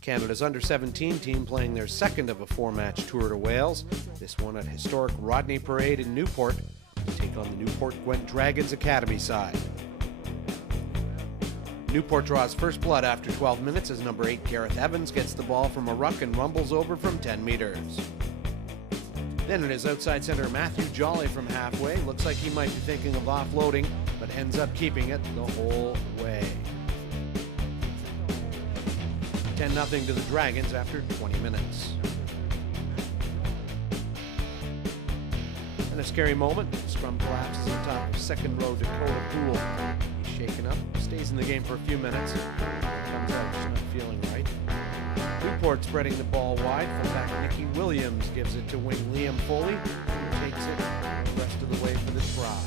Canada's under-17 team playing their second of a four-match tour to Wales, this one at historic Rodney Parade in Newport, to take on the Newport Gwent Dragons Academy side. Newport draws first blood after 12 minutes as number 8 Gareth Evans gets the ball from a ruck and rumbles over from 10 meters. Then it is outside center Matthew Jolly from halfway. Looks like he might be thinking of offloading, but ends up keeping it the whole way. 10-0 to the Dragons after 20 minutes. And a scary moment. Scrum collapses on top of second row Dakota Poole. He's shaken up, stays in the game for a few minutes. Comes out just not feeling right. Newport spreading the ball wide. Fullback Nicky Williams gives it to wing Liam Foley, who takes it the rest of the way for the try.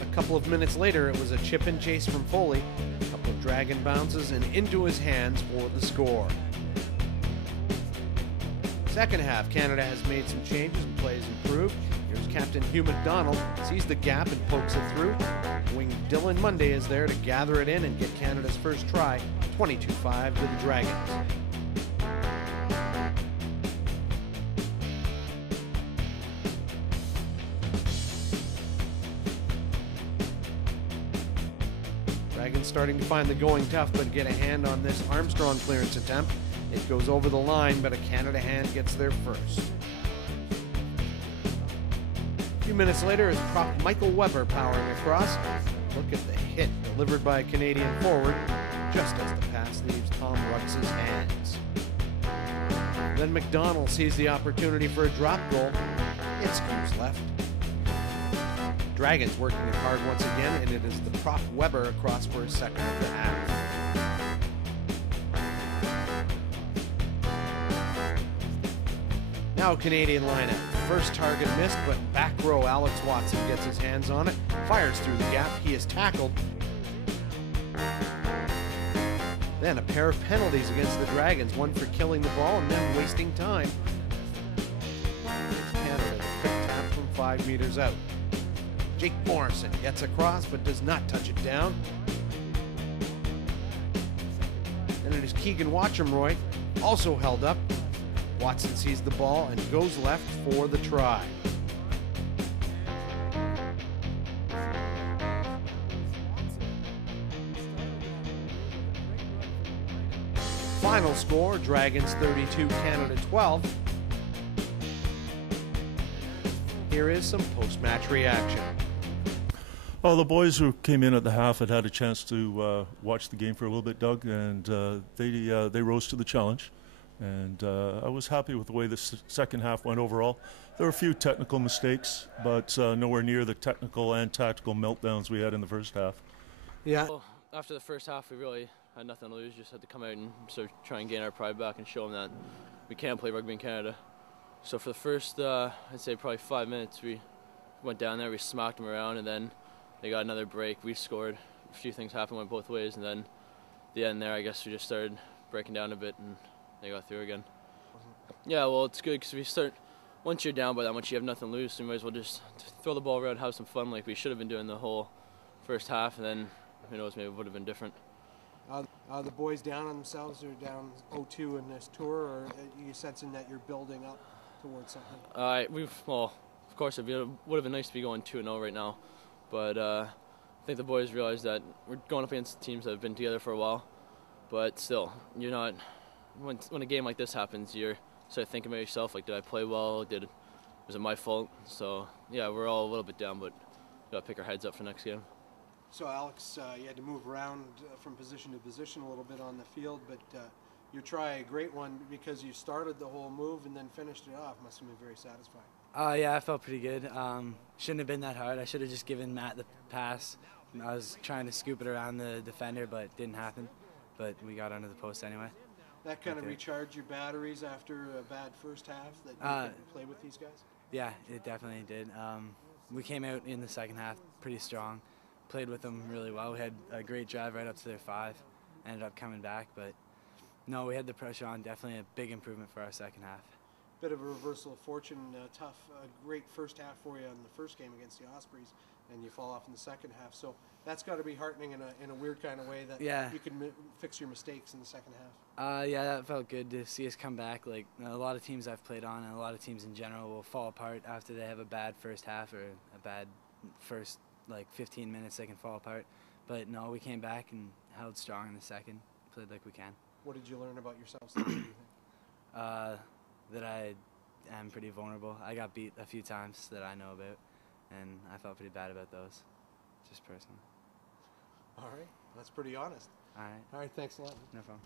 A couple of minutes later, it was a chip and chase from Foley. A couple of Dragon bounces and into his hands for the score. Second half, Canada has made some changes and play has improved. Here's Captain Hugh McDonald, sees the gap and pokes it through. Wing Dylan Monday is there to gather it in and get Canada's first try, 22-5 to the Dragons. Dragons starting to find the going tough, but get a hand on this Armstrong clearance attempt. It goes over the line, but a Canada hand gets there first. A few minutes later is prop Michael Weber powering across. Look at the hit delivered by a Canadian forward, just as the pass leaves Tom Rux's hands. Then McDonald sees the opportunity for a drop goal. It skews left. Dragons working it hard once again, and it is the prop Weber across for his second of the half. Now Canadian lineup. First target missed, but back row Alex Watson gets his hands on it, fires through the gap, he is tackled. Then a pair of penalties against the Dragons, one for killing the ball and then wasting time. It's Canada, a quick tap from 5 meters out. Jake Morrison gets across but does not touch it down. Then it is Keegan Watchamroy, also held up. Watson sees the ball and goes left for the try. Final score, Dragons 32, Canada 12. Here is some post-match reaction. Well, the boys who came in at the half had a chance to watch the game for a little bit, Doug, and they rose to the challenge. And I was happy with the way the second half went overall. There were a few technical mistakes, but nowhere near the technical and tactical meltdowns we had in the first half. Yeah. Well, after the first half, we really had nothing to lose. Just had to come out and sort of try and gain our pride back and show them that we can play rugby in Canada. So for the first, I'd say probably 5 minutes, we went down there, we smacked them around, and then they got another break. We scored. A few things happened, went both ways, and then the end there, I guess we just started breaking down a bit, and they got through again. Yeah, well, it's good because we start, once you're down by that much, you have nothing to lose, so you might as well just throw the ball around, have some fun like we should have been doing the whole first half, and then who knows, maybe it would have been different. Are the boys down on themselves? They're down 0-2 in this tour, or are you sensing that you're building up towards something? Well, of course, it would have been nice to be going 2-0 right now, but I think the boys realize that we're going up against teams that have been together for a while, but still, you're not. When a game like this happens, you start thinking about yourself, like, did I play well? Was it my fault? So, yeah, we're all a little bit down, but we got to pick our heads up for next game. So, Alex, you had to move around from position to position a little bit on the field, but your try, a great one, because you started the whole move and then finished it off. Must have been very satisfying. Yeah, I felt pretty good. Shouldn't have been that hard. I should have just given Matt the pass. I was trying to scoop it around the defender, but it didn't happen. But we got under the post anyway. That kind of recharged your batteries after a bad first half that you could play with these guys? Yeah, it definitely did. We came out in the second half pretty strong, played with them really well. We had a great drive right up to their 5, ended up coming back, but no, we had the pressure on, definitely a big improvement for our second half. Bit of a reversal of fortune, tough, great first half for you in the first game against the Ospreys. and you fall off in the second half. So that's got to be heartening in a weird kind of way that you can fix your mistakes in the second half. Yeah, that felt good to see us come back. Like a lot of teams I've played on, and a lot of teams in general will fall apart after they have a bad first half or a bad first 15 minutes. They can fall apart. But no, we came back and held strong in the second. Played like we can. What did you learn about yourselves today, do you think? That I am pretty vulnerable. I got beat a few times that I know about, and I felt pretty bad about those, just personally. All right. That's pretty honest. All right. All right. Thanks a lot. No problem.